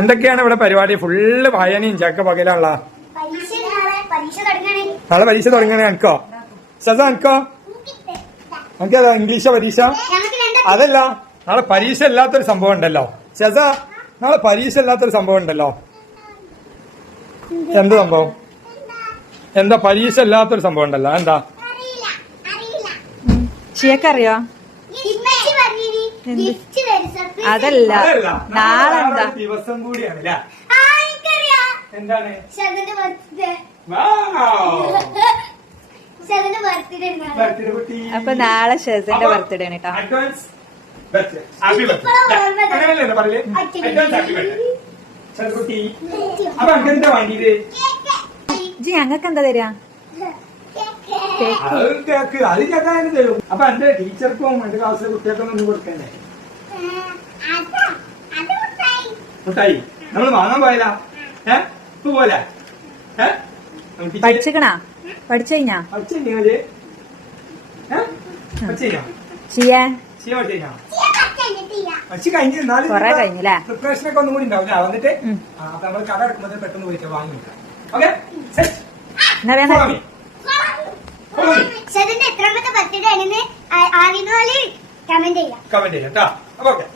എന്തൊക്കെയാണ് ഇവിടെ പരിപാടി? ഫുള്ള് വായനയും ചക്ക പകലാണല്ലോ. നാളെ പരീക്ഷ തുടങ്ങണേ. എനിക്കോ സസ? എനിക്കോ? എനിക്കതാ ഇംഗ്ലീഷോ പരീക്ഷ? അതല്ല, നാളെ പരീക്ഷ ഇല്ലാത്തൊരു സംഭവം ഉണ്ടല്ലോ ഷസ. നാളെ പരീക്ഷ ഇല്ലാത്തൊരു സംഭവം ഉണ്ടല്ലോ. എന്ത് സംഭവം? എന്താ പരീക്ഷ ഇല്ലാത്തൊരു സംഭവം ഉണ്ടല്ലോ? എന്താ? ഷിയക്കറിയോ? അതല്ല, നാളെ എന്താ ദിവസം കൂടിയാണ്. എന്താണ്? അപ്പൊ നാളെ ഷെസിന്റെ ബർത്ത്ഡേ ആണ് കേട്ടോ. ഞങ്ങൾക്ക് എന്താ തരാ? അത് ചേട്ടാനും തരും. അപ്പൊ എന്റെ ടീച്ചർക്കും എന്റെ ക്ലാസ്സിലെ കുട്ടികൾക്കും ഒന്നും കൊടുക്കണ്ടേ? മുട്ടായി നമ്മള് വാങ്ങാൻ പോയതാ. ഇപ്പൊ പോലെ പഠിച്ചിക്കണാ? പഠിച്ചു കഴിഞ്ഞാ? കൊറേ കഴിഞ്ഞില്ലേ? പ്രിപ്പറേഷനൊക്കെ ഒന്നും കൂടി ഉണ്ടാവില്ല. വന്നിട്ട് അപ്പൊ നമ്മൾ കട എടുക്കുമ്പോൾ പെട്ടെന്ന് പോയിട്ട് വാങ്ങി വെക്കാം. ഓക്കെ, എത്രാമത്തെ ബർത്ത്ഡേ ആണെന്ന് കമന്റ് ചെയ്യാം. കമന്റ് ചെയ്യാം കേട്ടോ. അപ്പൊ ഓക്കെ.